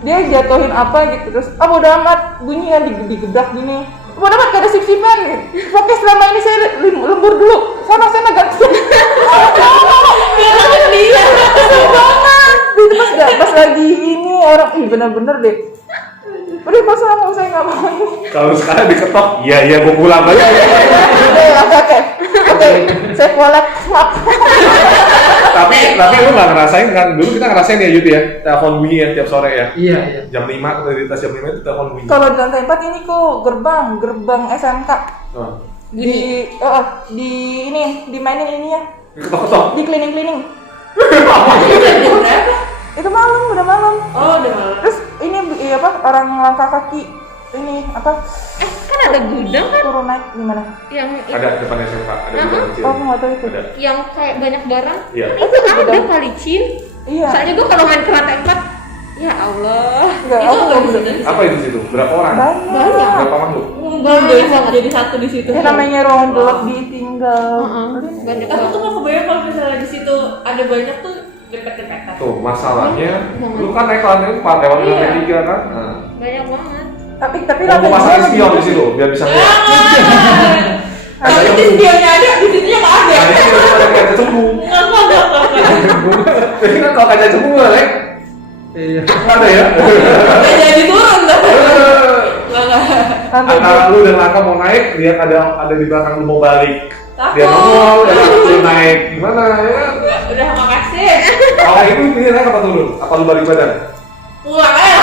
Dia jatuhin apa gitu terus bodo amat bunyi kan digebrak gini. Bodo amat gak ada sip-sipan gitu. Pokoknya selama ini saya lembur dulu. Sana ganti. Dia Kesel banget. Itu pas lagi ini orang bener-bener deh. Udah kok sama saya nggak mau. Kalau sekarang diketok, iya gue pulang aja. Oke, saya collab. Tapi lu nggak ngerasain kan? Dulu kita ngerasain ya Yud ya, telepon bunyi ya tiap sore ya. Iya. Jam 5 dari tas jam 5 itu telepon bunyi. Kalau di lantai 4 ini kok gerbang SMK. Oh. Dimainin ini ya. Diketok-ketok. Di cleaning. jam berapa? Itu udah malam. Oh, udah malam. Terus ini orang langkah kaki ini apa Kan ada gudang kan turun naik gimana? yang Ada depan SMK, ada gudang kecil. Oh, aku nggak tahu itu. Ada. yang kayak banyak barang. Iya. Itu ada kali Cin. Iya. Soalnya gua kalau main ke lantai 4, ya Allah. Enggak, Itu aku nggak nggak bisa bisa. dari Apa itu situ? Berapa orang? Banyak. Berapa makhluk? Banyak banget jadi satu di situ. Ini namanya ruang gelap ditinggal. Banyak Aku banget. tuh nggak kebayang kalau misalnya di situ ada banyak tuh dempet-dempetan. Tuh, masalahnya lu kan naik lantai 4 lewat Iya. lantai 3 kan? Nah. Banyak banget. Tapi Mau lantai pasang dua spion di lebih- situ biar bisa lihat. Kalau itu spionnya ada, di situnya nggak ada. Nah, ini ada kaca cembung. Jadi kan kalau kaca cembung nggak naik? Iya. Nggak ada ya? Nggak jadi turun tapi. Nggak. Lantai Antara lu dan Laka mau naik, lihat ada di belakang lu mau balik. Dia Takut. nongol, lu naik gimana ya? Udah makasih. Kalau itu pilih naik apa turun? Apa lu balik badan? Pulang aja.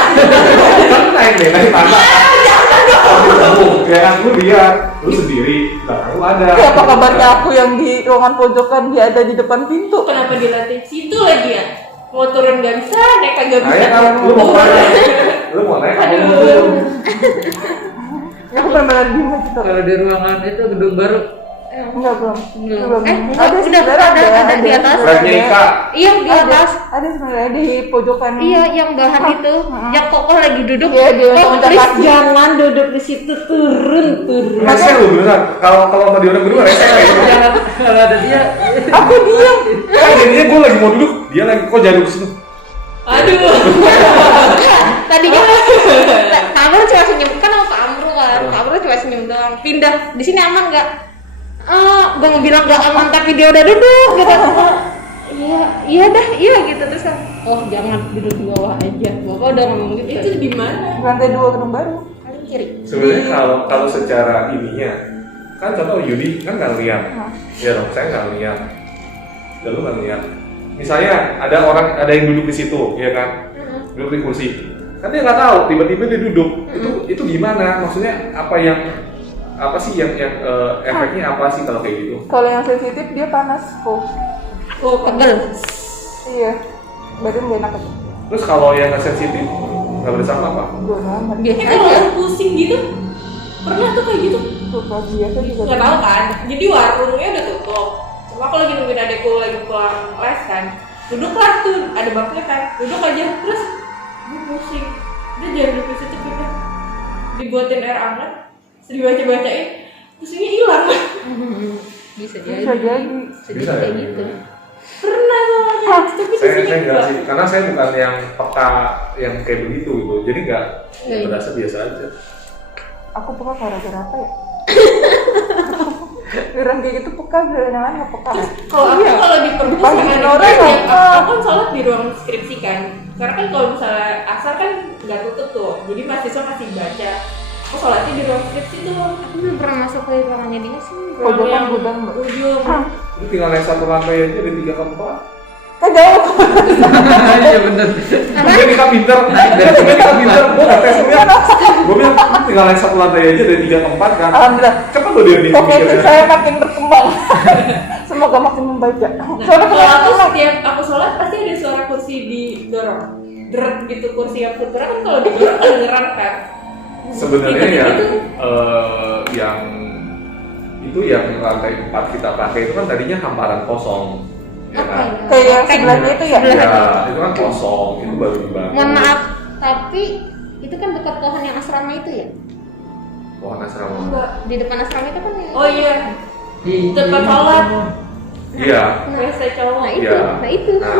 Kan naik deh, naik tangga. Kayak lu lihat, lu sendiri, belakang lu ada. Ya, apa kabarnya aku yang di ruangan pojokan dia ada di depan pintu? Kenapa dilatih situ lagi ya? Mau turun nggak bisa, naik kagak Nah, bisa. ya kan, lu mau naik? Lu mau naik apa mau turun? Ya, aku benar-benar diem gitu. Kalau di ruangan itu gedung baru. Enggak belum. Belum. Ada Udah sebenarnya ada di atas. Flatnya Ika. Iya, di atas. Ada sebenarnya di pojokan. Iya, yang bahan itu, yang kokoh lagi duduk. Iya, dia Oh, loncat please kaki. jangan duduk di situ, turun. Rese lu beneran. Kalau sama dia berdua rese kayak gitu. Jangan kalau ada dia. Aku diem. Kan jadinya gue lagi mau duduk, dia lagi kok jaduk ke situ. Aduh. Tadinya Kamru cuma senyum kan sama Pak Amru kan. Kamru cuma senyum doang. Pindah. Di sini aman nggak? Gue mau bilang nggak aman tapi dia udah duduk gitu. Iya dah, iya gitu terus kan. Oh jangan duduk di bawah aja. Bapak udah ngomong gitu. Itu di mana? Lantai 2 gedung baru. Paling kiri. Sebenarnya kalau secara ininya, kan contoh Yudi kan nggak lihat, ya dong, saya nggak lihat, dan lu nggak lihat. Misalnya ada yang duduk di situ, ya kan, duduk di kursi, kan dia nggak tahu, tiba-tiba dia duduk, itu gimana? Maksudnya apa sih yang efeknya apa sih kalau kayak gitu? Kalau yang sensitif dia panas kok. Oh, Pegel. Iya. Badan gak enak aja. Terus kalau yang nggak sensitif, nggak bersama apa? Gue amat. Biasa kalau aja. aku pusing gitu, pernah tuh kayak gitu. Suka biasa juga. Nggak tahu kan. Jadi warungnya udah tutup. Cuma aku lagi nungguin adekku lagi pulang les kan. Duduklah tuh, ada baknya kan. Duduk aja terus gue pusing. Dia jangan duduk di situ pindah. Dibuatin air hangat, terus dibaca-bacain, pusingnya hilang. Bisa Bisa jadi. jadi. Bisa kayak gitu. Pernah soalnya, tapi Saya pusingnya enggak sih, karena saya bukan yang peka yang kayak begitu gitu, jadi nggak Iya. berasa biasa aja. Aku peka gara-gara apa ya? Orang kayak gitu peka, gara-gara lain nggak peka. Kalau aku kalau di perpus Dipanggilin sama orang, ya, apa? aku kan sholat di ruang skripsi kan. Karena kan kalau misalnya asar kan nggak tutup tuh, jadi mahasiswa masih baca. Aku sholatnya di ruang skripsi tuh, Aku belum pernah masuk ke ruangannya dia sih. ruang Pojokan yang gudang, Mbak. ujung. Lu tinggal naik satu lantai aja di 3 ke 4. Kan jauh. Iya bener. Kemudian kita pinter, gue nggak tes lihat. Gue bilang tinggal naik 1 lantai aja dari 3 ke 4 kan. Alhamdulillah. Cepet loh dia nih. Kognitif saya makin berkembang. Semoga makin membaik ya. Nah, Soalnya kalau aku kenapa? setiap aku sholat pasti ada suara kursi didorong, deret gitu kursi yang putra kan kalau didorong kedengeran kan. Sebenarnya Gitu, ya gitu. yang itu yang lantai 4 kita pakai itu kan tadinya hamparan kosong. Ya Apa kan? ya? Kayak yang sebelahnya itu ya? Sebelah. Ya, itu kan kosong, itu baru dibangun. Mohon maaf, tapi itu kan dekat pohon yang asrama itu ya? Pohon asrama. Enggak. Di depan asrama itu kan ya? Oh iya, tempat sholat. Iya. WC cowok. Nah itu, Iya. nah itu. Nah,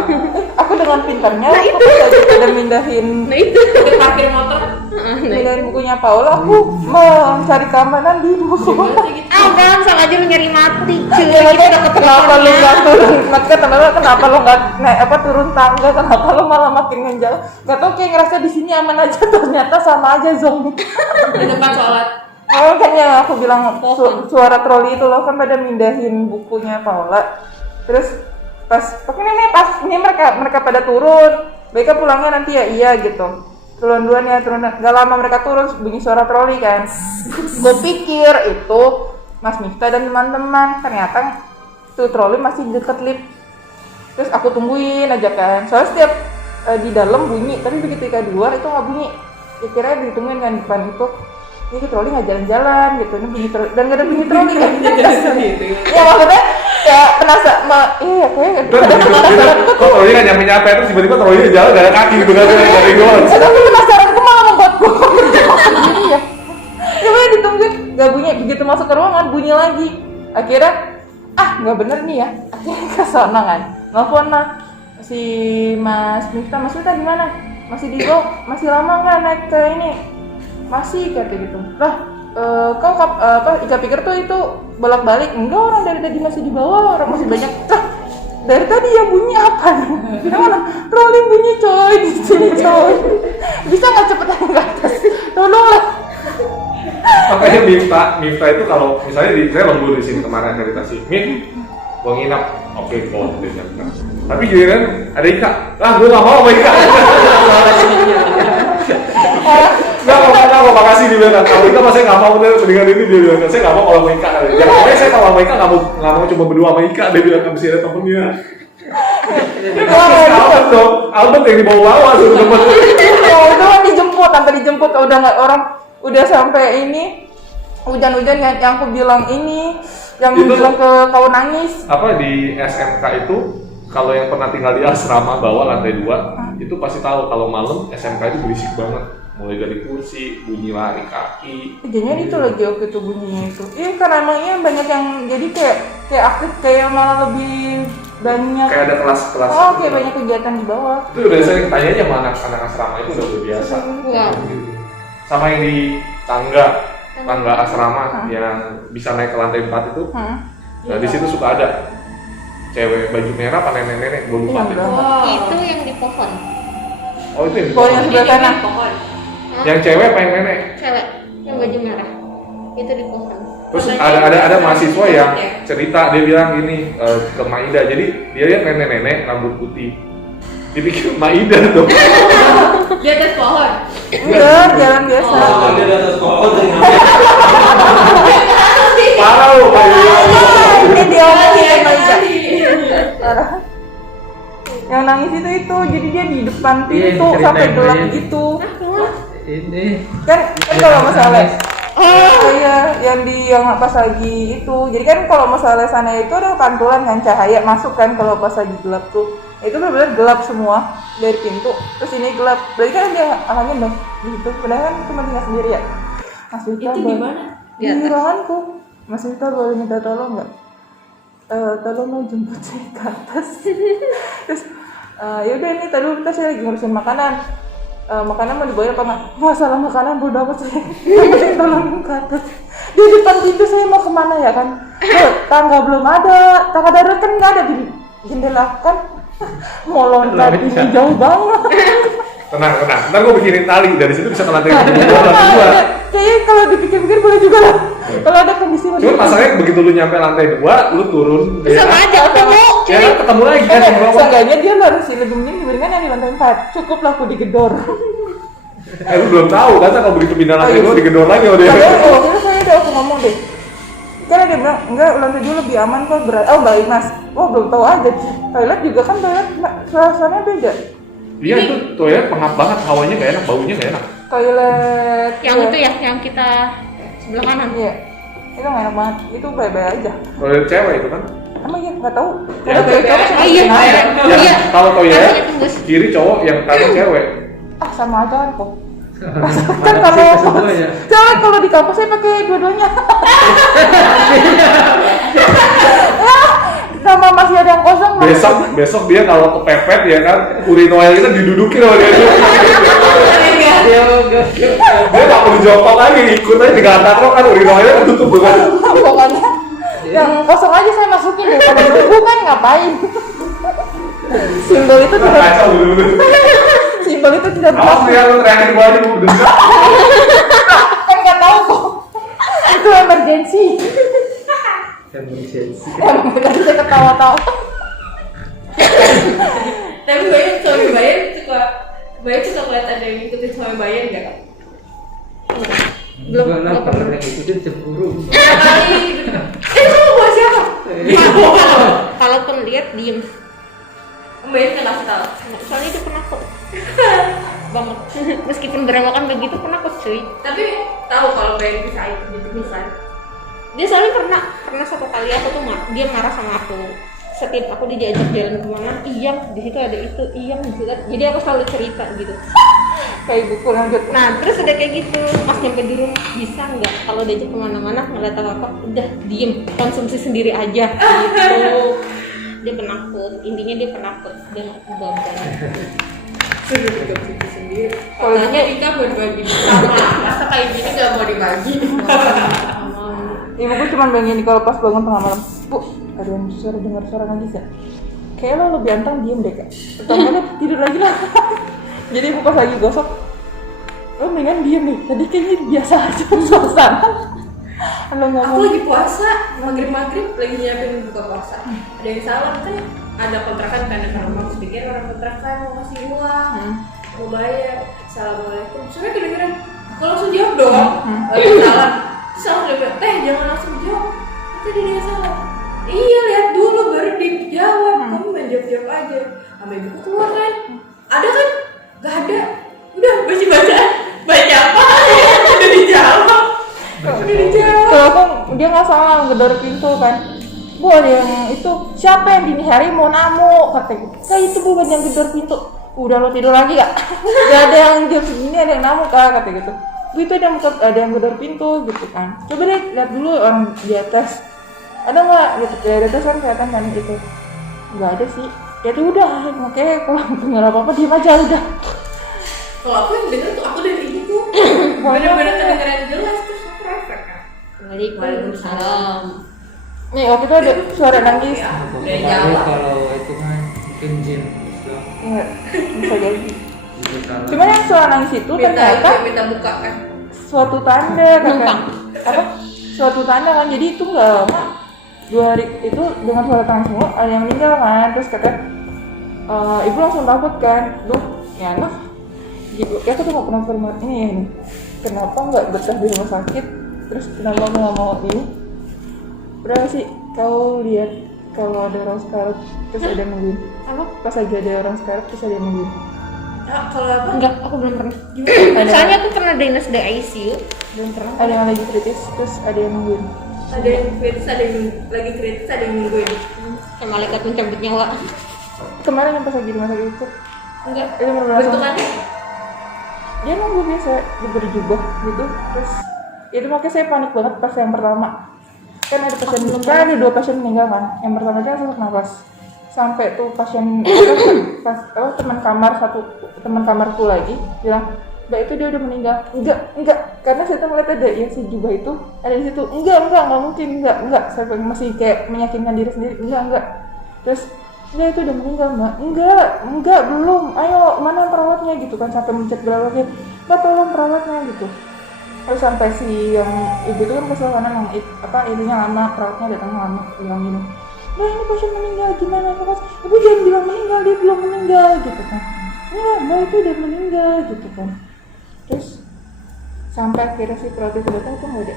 Aku dengan pintarnya, aku tadi pada mindahin Nah itu. Di parkir motor. Nah mindahin itu. bukunya Paula, aku mencari keamanan di buku. Biasa gitu. Ah kan, sama aja lu nyari mati cuy. Ya, Kita udah ketemu kenapa lu pohonnya. nggak turun? Makanya teman-teman kenapa lu nggak naik apa turun tangga? Kenapa lu malah makin menjauh? Gak tau kayak ngerasa di sini aman aja, ternyata sama aja zombie. Di depan sholat. Oh kan yang aku bilang suara troli itu loh kan pada mindahin bukunya Paula. Terus pas ini mereka pada turun. Mereka pulangnya nanti ya iya gitu. Turun duluan ya turun. Gak lama mereka turun bunyi suara troli kan. Gue pikir itu Mas Miftah dan teman-teman, ternyata tuh troli masih deket lift. Terus aku tungguin aja kan. Soalnya setiap di dalam bunyi, tapi begitu di luar itu nggak bunyi. Kira-kira ditungguin kan depan itu. Ini troli nggak jalan-jalan gitu, ini bunyi troli dan nggak ada bunyi troli kan? Ya maksudnya ya penasaran, iya kayaknya. kok troli kan nyampe terus tiba-tiba troli jalan gak ada kaki gitu kan dari gue. Tapi penasaran, aku malah membuat gue sendiri ya. Coba ditungguin, nggak bunyi. Begitu masuk ke ruangan bunyi lagi. Akhirnya, nggak bener nih ya. Akhirnya kesana kan. Nelfon lah si Mas Miftah di mana? Masih di bawah, masih lama nggak naik ke ini? Masih kata gitu. Lah, kau Ika pikir tuh itu bolak-balik. Enggak, orang dari tadi masih di bawah, orang masih banyak. Dari tadi ya bunyi apa nih? Gimana? Troli bunyi coy di sini coy. Bisa nggak cepetan ke atas? Tolonglah. Makanya Miftah itu kalau misalnya saya lembur di sini kemarin meditasi, mau nginap, oke kok dia bilang. Tapi giliran ada Ika, gue nggak mau sama Ika. Nggak mau, makasih dia bilang. Kalau Ika saya nggak mau deh, mendingan ini dia bilang. Saya nggak mau kalau sama Ika. Jangan pokoknya saya kalau sama Ika nggak mau cuma berdua sama Ika. Dia bilang nggak bisa ada temennya. Albert dong, Albert yang dibawa-bawa suruh temen. Oh itu kan dijemput, udah nggak orang udah sampai ini hujan-hujan yang aku bilang ini, yang Itu, bilang ke kau nangis. Apa di SMK itu kalau yang pernah tinggal di asrama bawah lantai 2 itu pasti tahu kalau malam SMK itu berisik banget, mulai dari kursi, bunyi lari kaki. Kejadian itu lagi waktu itu bunyinya itu. Iya karena emang iya banyak yang jadi kayak aktif kayak malah lebih banyak. Kayak ada kelas-kelas. Oh kayak banyak kegiatan di bawah. Itu udah sering tanya aja sama anak-anak asrama itu udah biasa. Wow. Sama yang di tangga asrama yang bisa naik ke lantai 4 itu. Nah di situ suka ada cewek baju merah apa nenek-nenek, gue lupa. Iya, Wow. Itu yang di pohon. Oh itu yang di Oh, yang pohon. sebelah kanan. Pohon. Yang cewek apa yang nenek? Cewek yang baju merah. Itu di pohon. Terus Warnanya ada mahasiswa yang ya? cerita, dia bilang gini ke Maida, jadi dia lihat nenek-nenek rambut putih, dipikir Maida dong. Di atas pohon. Enggak, jalan biasa. Oh. Ada di atas pohon yang Parah loh Ini dia lagi Iya, sama Ika. tadi. Parah. Yang nangis itu jadi dia di depan Iya, pintu ceritain sampai gelap aja. gitu. Ini Kan kalau masalah oh iya yang pas lagi itu jadi kan kalau masalah sana itu ada pantulan kan cahaya masuk kan kalau pas lagi gelap tuh itu benar-benar gelap semua dari pintu terus ini gelap berarti kan dia angin dong gitu padahal kan cuma dia sendiri ya Mas Vita Itu di mana? Di atas. di ruanganku Mas Vita boleh minta tolong nggak tolong mau jemput saya ke atas terus yaudah ini tadi kita saya lagi ngurusin makanan makanan mau dibawain apa nggak? Masalah makanan bodo amat saya. Yang penting tolongin ke atas. Di depan pintu saya mau kemana ya kan? Tangga belum ada, tangga darurat kan nggak ada di jendela kan? Mau loncat ini jauh banget. Tenang, ntar gue bikinin tali dari situ bisa ke lantai 2. kayaknya kalau dipikir-pikir boleh juga lah. Kalau ada kondisi Cuma masalahnya begitu lu nyampe lantai 2, lu turun. Sama aja ketemu. Ya kan ketemu lagi kan di bawah. Seenggaknya dia baru sih lebih mending dibandingkan yang di lantai 4. Cukup lah aku digedor. Lu belum tahu kan kalau begitu pindah lantai 2 digedor lagi sama dia. Waktu itu saya udah aku ngomong deh. Karena dia bilang, enggak lantai 2 lebih aman kok berat. Oh baik mas. Wah belum tahu aja. Toilet juga kan toilet suasananya beda. Iya itu toilet pengap banget, hawanya gak enak, baunya gak enak. Toilet Yang itu ya, yang kita sebelah kanan. Iya. Itu nggak enak banget. Itu baik-baik aja. Toilet cewek itu kan. Emang iya nggak tahu. Ya, Kalau cewek cowok Oh iya. Yang Iya. kalau toilet Asal itu, Gus. kiri cowok, yang kanan cewek. ah sama aja kan kok. Kan kalau Semuanya. cewek kalau di kampus saya pakai dua-duanya. Sama masih ada yang kosong. Besok dia kalau kepepet ya kan, urinoil kita didudukin sama dia. Dia nggak perlu jongkok lagi, ikut aja di gantar kok kan urinoilnya ketutup banget. Pokoknya yang kosong aja saya masukin deh. Kalau nunggu kan ngapain? Simbol itu tidak. Kacau bener-bener. Simbol itu tidak Awas berlaku. dia lu teriakin gua aja gua dengar. Kan nggak tahu kok. Itu emergency. Emergency. Tadi saya ketawa-tawa. Tapi suami Bayan suka lihat ada yang ngikutin suami Bayan nggak? Belum. Enggak lah, kalau yang ikutin cemburu. Kali gitu. Kamu buat siapa? Kalaupun lihat diem. Bayan nggak kasih tahu. Soalnya itu penakut banget. Meskipun berewokan begitu penakut cuy. Tapi tahu kalau Bayan bisa itu gitu misalnya. Dia soalnya pernah satu kali aku tuh dia marah sama aku. Setiap aku diajak jalan kemana, iya di situ ada itu, iya gitu kan. Jadi aku selalu cerita gitu. Kayak buku lanjut. Nah terus udah kayak gitu, pas nyampe di rumah bisa nggak kalau diajak kemana-mana ngeliat apa udah diem, konsumsi sendiri aja gitu. Dia penakut, intinya dia penakut, dia nggak berani. Sudah juga sendiri. Katanya Ika berbagi sama. Masa kayak gini nggak mau dibagi? Ibuku cuma bilang gini kalau pas bangun tengah malam, Bu, ada yang dengar suara nangis ya? Kayak lo lebih anteng diem deh kak. Pertama tidur lagi lah. Jadi ibu pas lagi gosok, lo mendingan diem nih. Tadi kayaknya biasa aja suasana. Lo Aku ngomong. lagi puasa, maghrib lagi nyiapin buka puasa. Ada yang salah kan? Ada kontrakan kan ada orang sedikit orang kontrakan mau ngasih uang, mau bayar. Assalamualaikum. Sebenarnya kedengeran. Aku langsung jawab dong. Lagi salam. Terus aku bilang, jangan langsung jawab. Itu dia salah. Iya lihat dulu baru dijawab. Kamu main jawab aja. Sampai ibu keluar kan? Ada kan? Gak ada. Udah baca apa? Udah dijawab. Kalau aku dia nggak salah ngedor pintu kan. Bu ada yang itu siapa yang dini hari mau namu katanya. Kayak itu bukan yang gedor pintu. Udah lo tidur lagi gak? Gak ada yang jam segini ada yang namu kak kata gitu. Bu itu ada yang gedor pintu gitu kan. Coba deh lihat dulu orang di atas. Ada nggak gitu dari atas kan kelihatan kan gitu. Nggak ada sih. Ya tuh udah makanya kalau dengar apa diem aja udah. Kalau aku yang denger tuh aku dari ibu bener-bener kedengeran jelas terus aku refleks kan. Waalaikumsalam. Nih waktu itu ada suara nangis. Dari Baru Jawa. kalau itu kan mungkin jin. Nggak bisa jadi. Jadi kalau Cuman yang suara nangis itu ternyata Minta buka kan. suatu tanda Numpang. apa suatu tanda kan jadi itu nggak lama 2 hari itu dengan suara tangis semua ada yang meninggal kan terus katanya ibu langsung takut kan duh ya anak ibu ya aku tuh mau pernah ini kenapa nggak betah di rumah sakit terus kenapa aku nggak mau ini udah nggak sih kau lihat kalau ada orang sekarat terus ada yang nungguin Apa? pas lagi ada orang sekarat terus ada yang nungguin Kalau apa? Enggak, aku belum pernah. Soalnya aku pernah dinas di ICU, belum pernah. ada yang lagi kritis terus ada yang nungguin Ada yang kritis, ada yang lagi kritis, ada yang nungguin. Kayak malaikat mencabut nyawa. kemarin yang pas lagi di rumah sakit itu Enggak. itu benar-benar langsung- Bentukannya? dia nunggu biasa di berjubah gitu terus itu makanya saya panik banget pas yang pertama kan ada pasien kan ada 2 pasien meninggal kan yang pertama dia sesak nafas sampai tuh pasien teman kamarku lagi bilang Mbak itu dia udah meninggal enggak karena saya tuh ngeliat ada yang si jubah itu ada di situ enggak mungkin enggak saya masih kayak meyakinkan diri sendiri enggak terus enggak itu udah meninggal mbak enggak belum ayo mana perawatnya gitu kan sampai mencet berapa kali mbak tolong perawatnya gitu Terus sampai si yang ibu tuh kan kesel karena yang ibunya lama, perawatnya datang lama, bilang gini, nah ini pasien meninggal gimana? Pas ibu jangan bilang meninggal, dia belum meninggal gitu kan. Enggak, mbak itu udah meninggal gitu kan. Terus sampai akhirnya si perawat itu datang tuh nggak ada.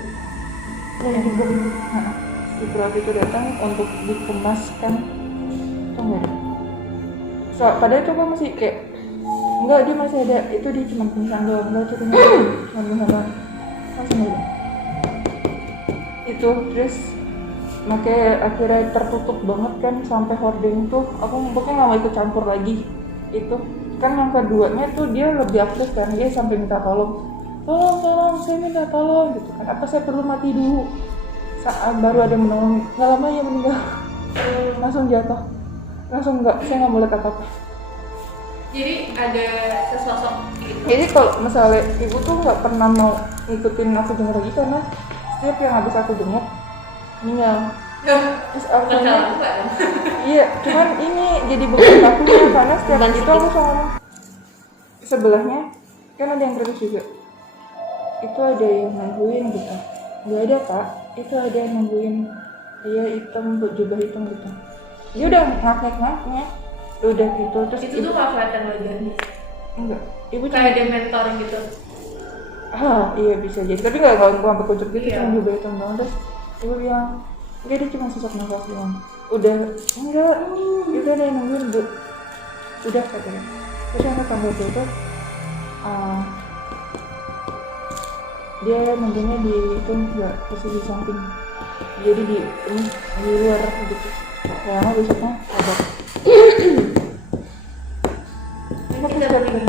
Nah, si perawat itu datang untuk dikemaskan tuh nggak ada. Padahal itu kan masih kayak enggak, dia masih ada, itu dia cuma pingsan doang, enggak cuma pingsan doang, masih nggak ada. Itu terus makanya akhirnya tertutup banget kan sampai hording tuh, aku pokoknya nggak mau ikut campur lagi. Itu kan yang keduanya tuh dia lebih aktif kan, dia sampai minta tolong, saya minta tolong gitu kan, apa saya perlu mati dulu saat baru ada menolong. Nggak lama ya meninggal, langsung jatuh, langsung nggak, saya nggak boleh apa-apa. Jadi ada sesosok gitu. Jadi kalau misalnya ibu tuh nggak pernah mau ngikutin aku jenguk lagi karena setiap yang habis aku jenguk meninggal. Terus aku iya, cuman ini jadi beban akunya karena setiap itu aku sama sebelahnya kan ada yang kritis juga. Itu ada yang nungguin gitu. Nggak ada kak, itu ada yang nungguin. Dia hitam, jubah hitam gitu. Dia udah ngak-ngak udah gitu. Terus Itu tuh nggak kelihatan wajahnya. enggak, ibu Kayak dia mentor gitu. iya bisa jadi, tapi nggak sampai kucuk gitu, Iya. cuma jubah hitam doang. Terus ibu bilang, enggak, dia cuma sesak nafas doang. Udah, enggak, itu ada yang nungguin bu. Udah katanya. Terus yang tetangga itu dia nunggunya di itu enggak posisi samping, jadi di luar gitu. Lama besoknya ada. Kita beli